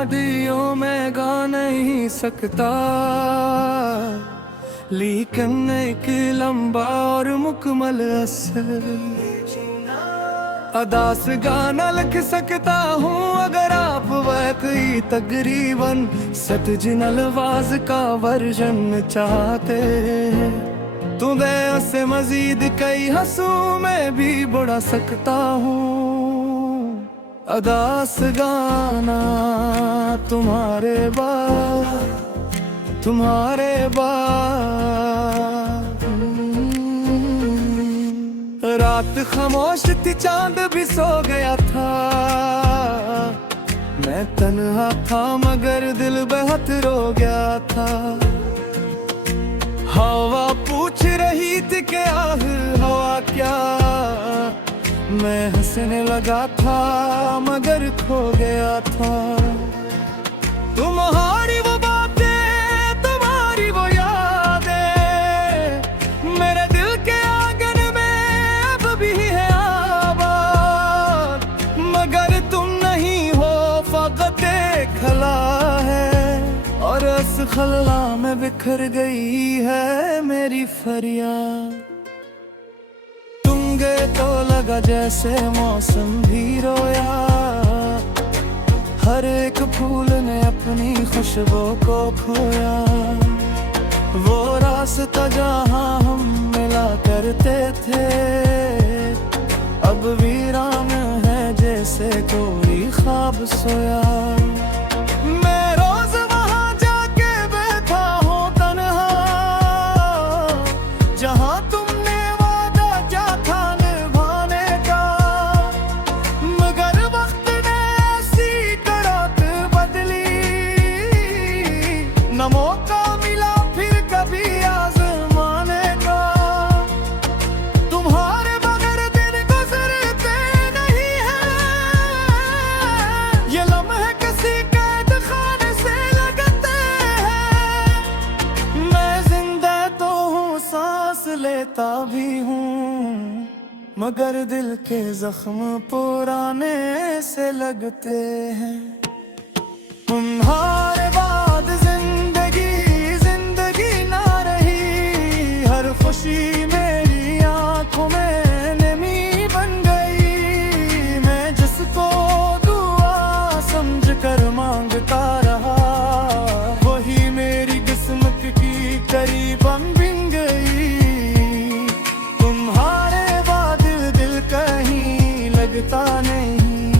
वादियों में गा नहीं सकता, लेकिन एक लंबा और मुकम्मल असर अदास गाना लिख सकता हूँ। अगर आप वह कोई तकरीबन सतजिन अल्फाज का वर्जन चाहते हैं, तो मैं से मजीद कई हंसू में भी बढ़ा सकता हूँ। अदास गाना तुम्हारे बाद रात खामोश थी, चांद भी सो गया था। मैं तन्हा था मगर दिल बहुत रो गया था। हवा पूछ रही थी कि आह हवा क्या, मैं हंसने लगा था मगर खो गया था। तुम्हारी वो बातें, तुम्हारी वो यादें मेरे दिल के आंगन में अब भी है आबाद, मगर तुम नहीं हो, फकत एक खला है और इस खला में बिखर गई है मेरी फरियाद। तो लगा जैसे मौसम भी रोया, हर एक फूल ने अपनी खुशबू को खोया। वो रास्ता जहाँ हम मिला करते थे, अब वीरान है जैसे कोई ख्वाब सोया। मैं रोज वहाँ जाके बैठा हूँ तन्हा, जहाँ न मौका मिला फिर कभी आज़माने का। तुम्हारे बगैर दिन गुजरते नहीं हैं, ये लम्हे किसी कैद खाने से लगते हैं। मैं जिंदा तो हूँ, सांस लेता भी हूँ, मगर दिल के जख्म पुराने से लगते हैं। तुम्हारे बाद खुशी मेरी आंखों में नमी बन गई। मैं जिसको दुआ समझ कर मांगता रहा, वही मेरी किस्मत की करीबन बिन गई। तुम्हारे बाद दिल कहीं लगता नहीं,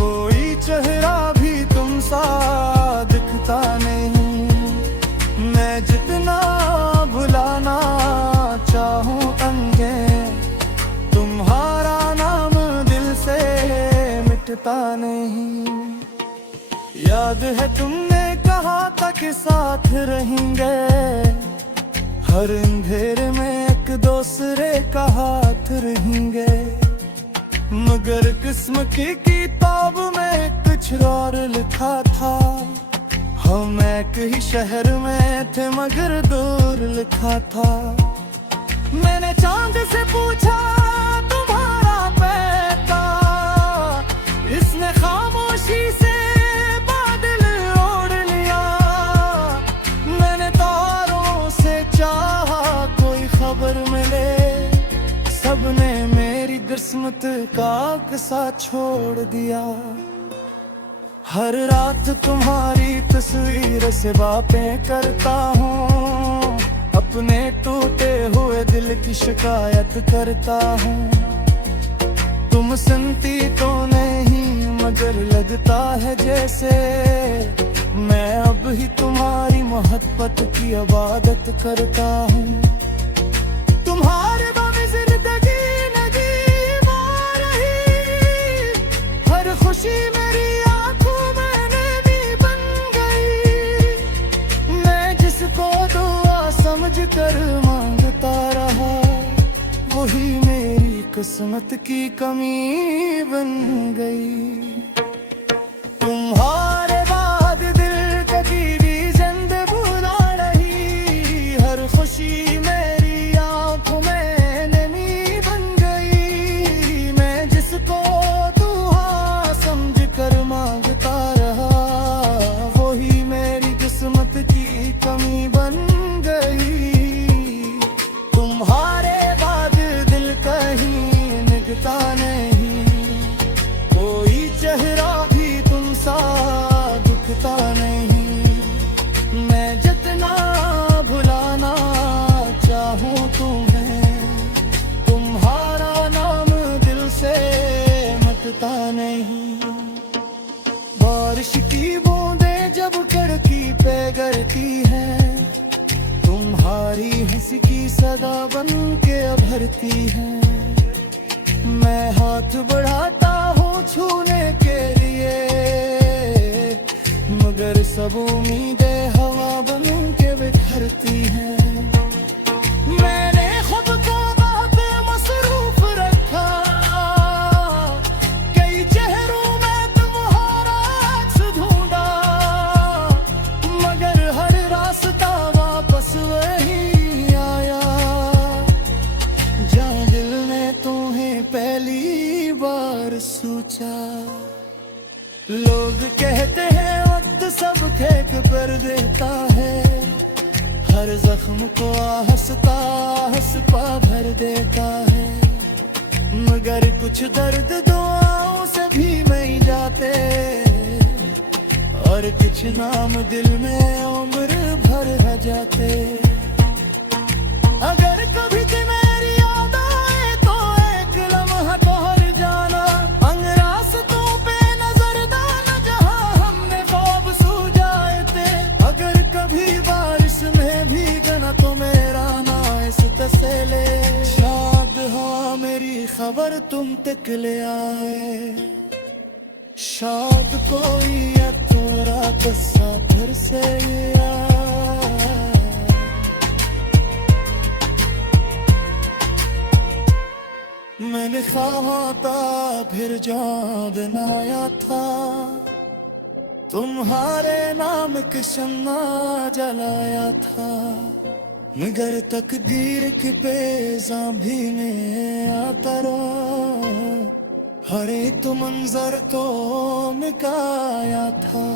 कोई चेहरा भी तुम सा दिखता नहीं। मैं जितना भुलाना चाहूं अंगे, तुम्हारा नाम दिल से मिटता नहीं। याद है तुमने कहा था कि साथ रहेंगे, हर अंधेरे में एक दूसरे का हाथ रहेंगे। मगर किस्म की किताब में कुछ और लिखा था, हम एक ही शहर में थे मगर दूर लिखा था। मैंने चांद से पूछा तुम्हारा पैता, इसने खामोशी से बादल ओढ़ लिया। मैंने तारों से चाहा कोई खबर मिले, सबने मेरी किस्मत का किस्सा छोड़ दिया। हर रात तुम्हारी तस्वीर से बातें करता हूँ, अपने टूटे हुए दिल की शिकायत करता हूँ। तुम सुनती तो नहीं मगर लगता है जैसे मैं अब ही तुम्हारी मोहब्बत की इबादत करता हूँ। तुम्हारे बामे जिंदगी नगीम आ रही, हर खुशी मेरी समझ कर मांगता रहा, वही मेरी किस्मत की कमी बन गई। तुम्हारे बाद दिल कभी भी जिंद भुला रही, हर खुशी मेरी आंखों में नमी बन गई। मैं जिसको दुआ समझ कर मांगता रहा, की सदा बन के अभरती है। मैं हाथ बढ़ाता हूँ छूने के लिए, मगर सब उम्मीदें हवा बन के बिखरती हैं। मैंने खुद को बहुत मसरूफ रखा, कई चेहरों में तुम्हारा अक्स ढूंढा, मगर हर रास्ता वापस वही आया, जहाँ दिल ने तुम्हें पहली बार सोचा। लोग कहते हैं वक्त सब फेंक कर देता है, हर जख्म को हंसता हंसता भर देता है, मगर कुछ दर्द दुआओं से भी नहीं जाते, और कुछ नाम दिल में उम्र भर रह जाते। अगर कभी तुम्हारी याद आए तो एक लम्हा ठहर जाना, अंग रास्तों पे नजरदाना जहां हमने ख्वाब सो जाए थे। अगर कभी बारिश में भीगना तो मेरा ना इस तसले, शायद हाँ मेरी खबर तुम तक ले आए, शायद कोई थोड़ा किस्सा फिर से आए। मैंने ख्वाहा था फिर जहाँ बनाया था, तुम्हारे नाम के शम्मा जलाया था, मगर तकदीर की पेज़ा भी में आता रहा, हर एक मंजर तो मिटाया था।